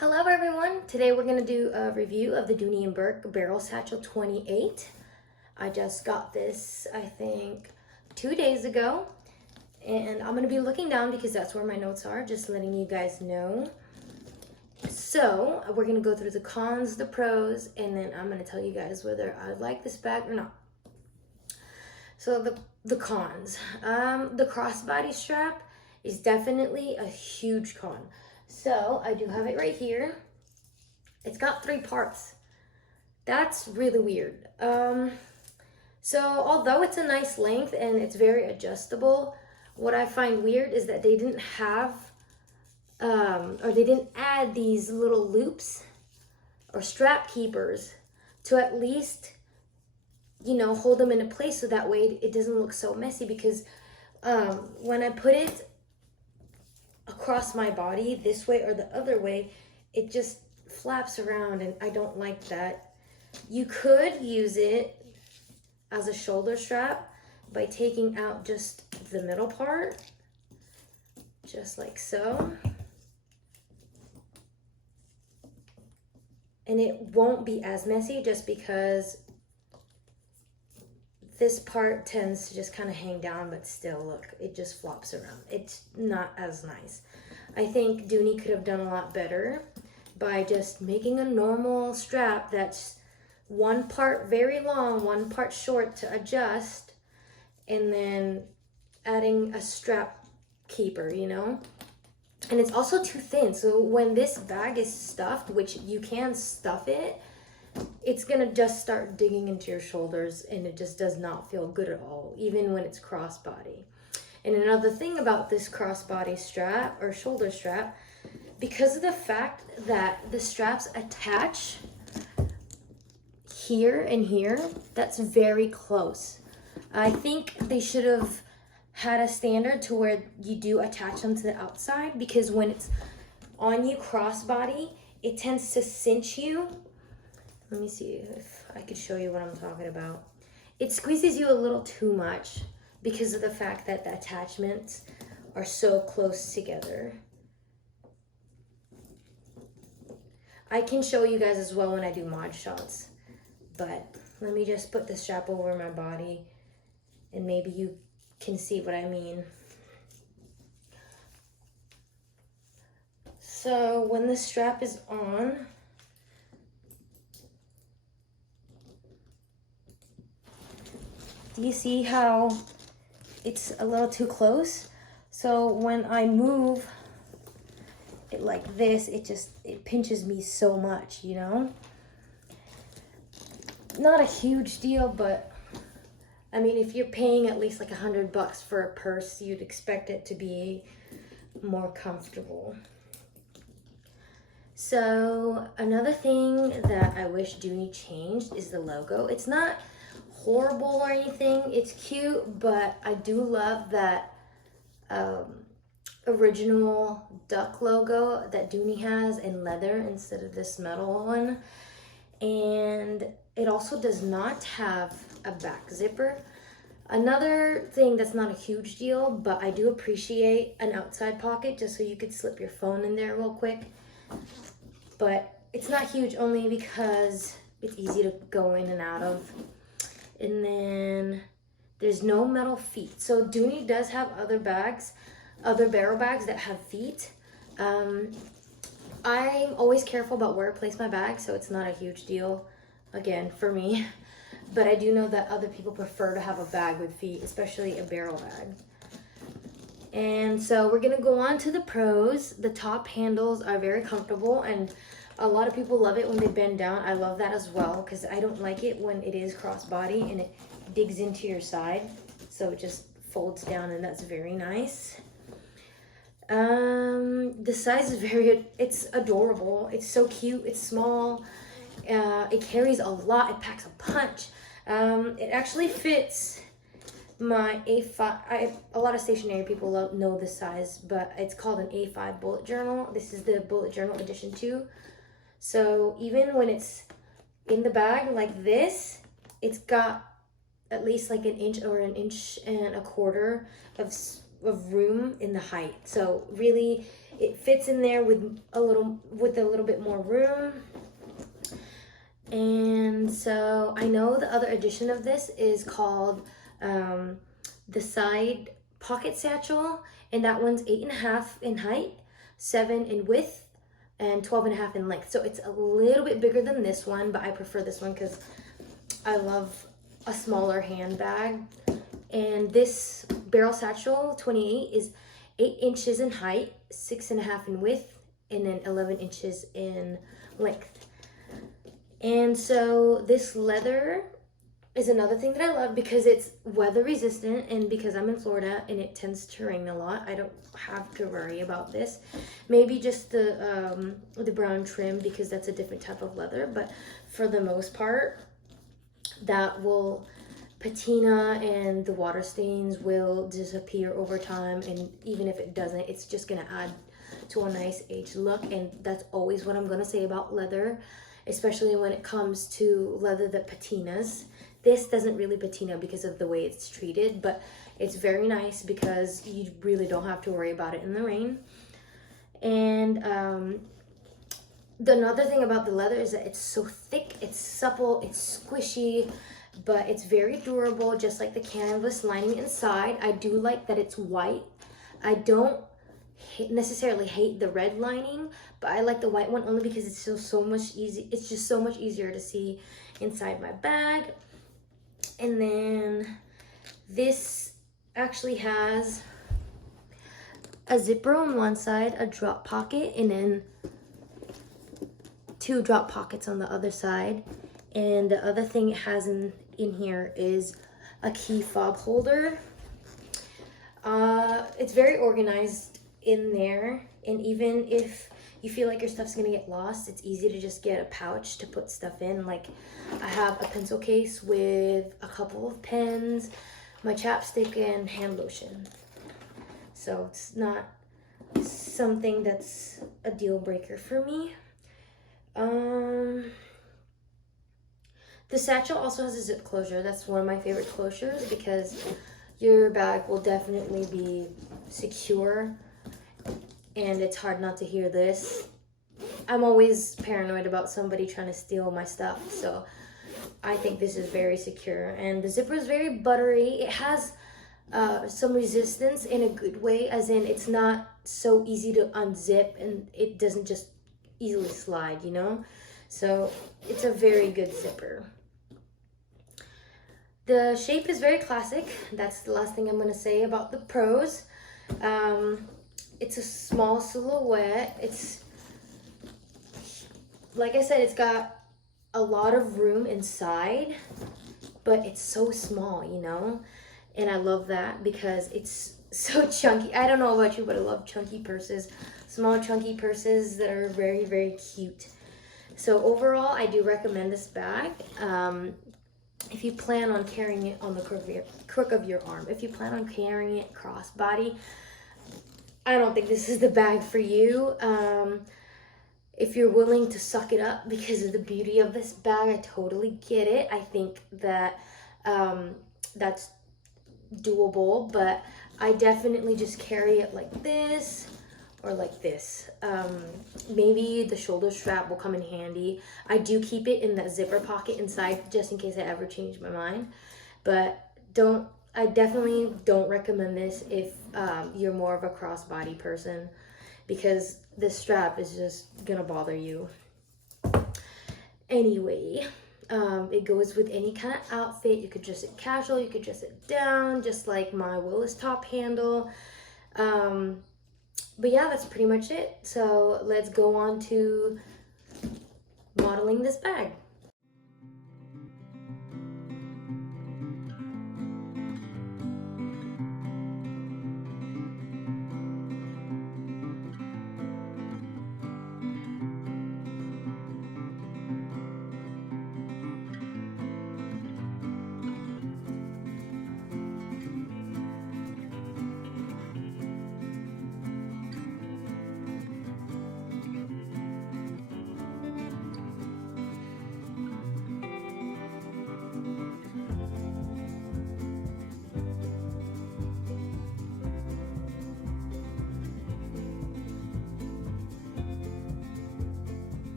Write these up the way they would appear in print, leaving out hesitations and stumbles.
Hello everyone, today we're going to do a review of the Dooney and Bourke Barrel Satchel 28. I just got this, I think, 2 days ago, and I'm going to be looking down because that's where my notes are, just letting you guys know. So, we're going to go through the cons, the pros, and then I'm going to tell you guys whether I like this bag or not. So, the cons. The crossbody strap is definitely a huge con. So I do have it right here. It's got 3 parts. That's really weird. So although it's a nice length and it's very adjustable, what I find weird is that they didn't have, or they didn't add these little loops or strap keepers to at least, you know, hold them in place so that way it doesn't look so messy, because when I put it across my body this way or the other way, it just flaps around and I don't like that. You could use it as a shoulder strap by taking out just the middle part, just like so. And it won't be as messy just because this part tends to just kind of hang down, but still, look, it just flops around. It's not as nice. I think Dooney could have done a lot better by just making a normal strap that's one part very long, one part short to adjust, and then adding a strap keeper, you know? And it's also too thin, so when this bag is stuffed, which you can stuff it, it's gonna just start digging into your shoulders, and it just does not feel good at all, even when it's crossbody. And another thing about this crossbody strap or shoulder strap, because of the fact that the straps attach here and here, that's very close. I think they should have had a standard to where you do attach them to the outside, because when it's on you crossbody, it tends to cinch you. Let me see if I could show you what I'm talking about. It squeezes you a little too much because of the fact that the attachments are so close together. I can show you guys as well when I do mod shots, but let me just put the strap over my body and maybe you can see what I mean. So when the strap is on, do you see how it's a little too close? So when I move it like this, it pinches me so much, you know? Not a huge deal, but I mean, if you're paying at least like $100 for a purse, you'd expect it to be more comfortable. So another thing that I wish Dooney changed is the logo. It's not horrible or anything, it's cute, but I do love that original duck logo that Dooney has in leather instead of this metal one. And it also does not have a back zipper. Another thing that's not a huge deal, but I do appreciate an outside pocket just so you could slip your phone in there real quick. But it's not huge only because it's easy to go in and out of. And then there's no metal feet. So Dooney does have other bags, other barrel bags that have feet. I'm always careful about where I place my bag, so it's not a huge deal, again, for me. But I do know that other people prefer to have a bag with feet, especially a barrel bag. And so we're gonna go on to the pros. The top handles are very comfortable, and a lot of people love it when they bend down. I love that as well, because I don't like it when it is crossbody and it digs into your side. So it just folds down, and that's very nice. The size is it's adorable. It's so cute. It's small. It carries a lot. It packs a punch. It actually fits my A5. A lot of stationery people know this size, but it's called an A5 bullet journal. This is the bullet journal edition 2. So even when it's in the bag like this, it's got at least like an inch or an inch and a quarter of room in the height. So really, it fits in there with a little bit more room. And so I know the other edition of this is called the side pocket satchel, and that one's 8.5 in height, 7 in width, and 12.5 in length. So it's a little bit bigger than this one, but I prefer this one because I love a smaller handbag. And this barrel satchel 28 is 8 inches in height, 6.5 in width, and then 11 inches in length. And so this leather is another thing that I love because it's weather resistant, and because I'm in Florida and it tends to rain a lot, I don't have to worry about this. Maybe just the brown trim, because that's a different type of leather, but for the most part, that will patina and the water stains will disappear over time, and even if it doesn't, it's just gonna add to a nice aged look. And that's always what I'm gonna say about leather, especially when it comes to leather that patinas. This doesn't really patina because of the way it's treated, but it's very nice because you really don't have to worry about it in the rain. And another thing about the leather is that it's so thick, it's supple, it's squishy, but it's very durable, just like the canvas lining inside. I do like that it's white. I don't necessarily hate the red lining, but I like the white one only because it's just so much easier to see inside my bag. And then this actually has a zipper on one side, a drop pocket, and then 2 drop pockets on the other side. And the other thing it has in here is a key fob holder. It's very organized in there, and even if you feel like your stuff's gonna get lost, it's easy to just get a pouch to put stuff in. Like, I have a pencil case with a couple of pens, my chapstick, and hand lotion. So it's not something that's a deal breaker for me. The satchel also has a zip closure. That's one of my favorite closures because your bag will definitely be secure, and it's hard not to hear this. I'm always paranoid about somebody trying to steal my stuff, so I think this is very secure. And the zipper is very buttery. It has some resistance in a good way, as in it's not so easy to unzip and it doesn't just easily slide, you know? So it's a very good zipper. The shape is very classic. That's the last thing I'm gonna say about the Pros. It's a small silhouette. It's, like I said, it's got a lot of room inside, but it's so small, you know? And I love that because it's so chunky. I don't know about you, but I love chunky purses. Small chunky purses that are very, very cute. So overall, I do recommend this bag. If you plan on carrying it on the crook of your arm, if you plan on carrying it crossbody, I don't think this is the bag for you. If you're willing to suck it up because of the beauty of this bag, I totally get it. I think that that's doable, but I definitely just carry it like this or like this. Maybe the shoulder strap will come in handy. I do keep it in that zipper pocket inside just in case I ever change my mind, but I definitely don't recommend this if you're more of a crossbody person, because this strap is just gonna bother you. Anyway, it goes with any kind of outfit. You could dress it casual, you could dress it down, just like my Willis top handle. But yeah, that's pretty much it. So let's go on to modeling this bag.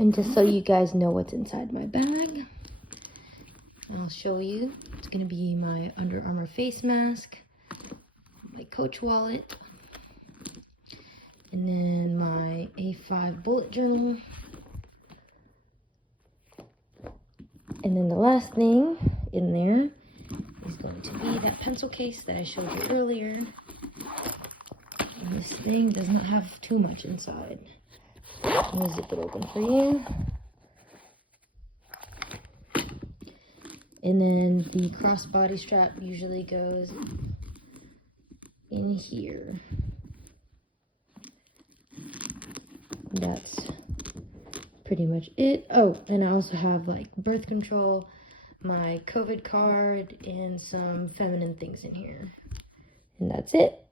And just so you guys know what's inside my bag, I'll show you. It's gonna be my Under Armour face mask, my Coach wallet, and then my A5 bullet journal. And then the last thing in there is going to be that pencil case that I showed you earlier. And this thing does not have too much inside. I'm gonna zip it open for you. And then the crossbody strap usually goes in here. That's pretty much it. Oh, and I also have like birth control, my COVID card, and some feminine things in here. And that's it.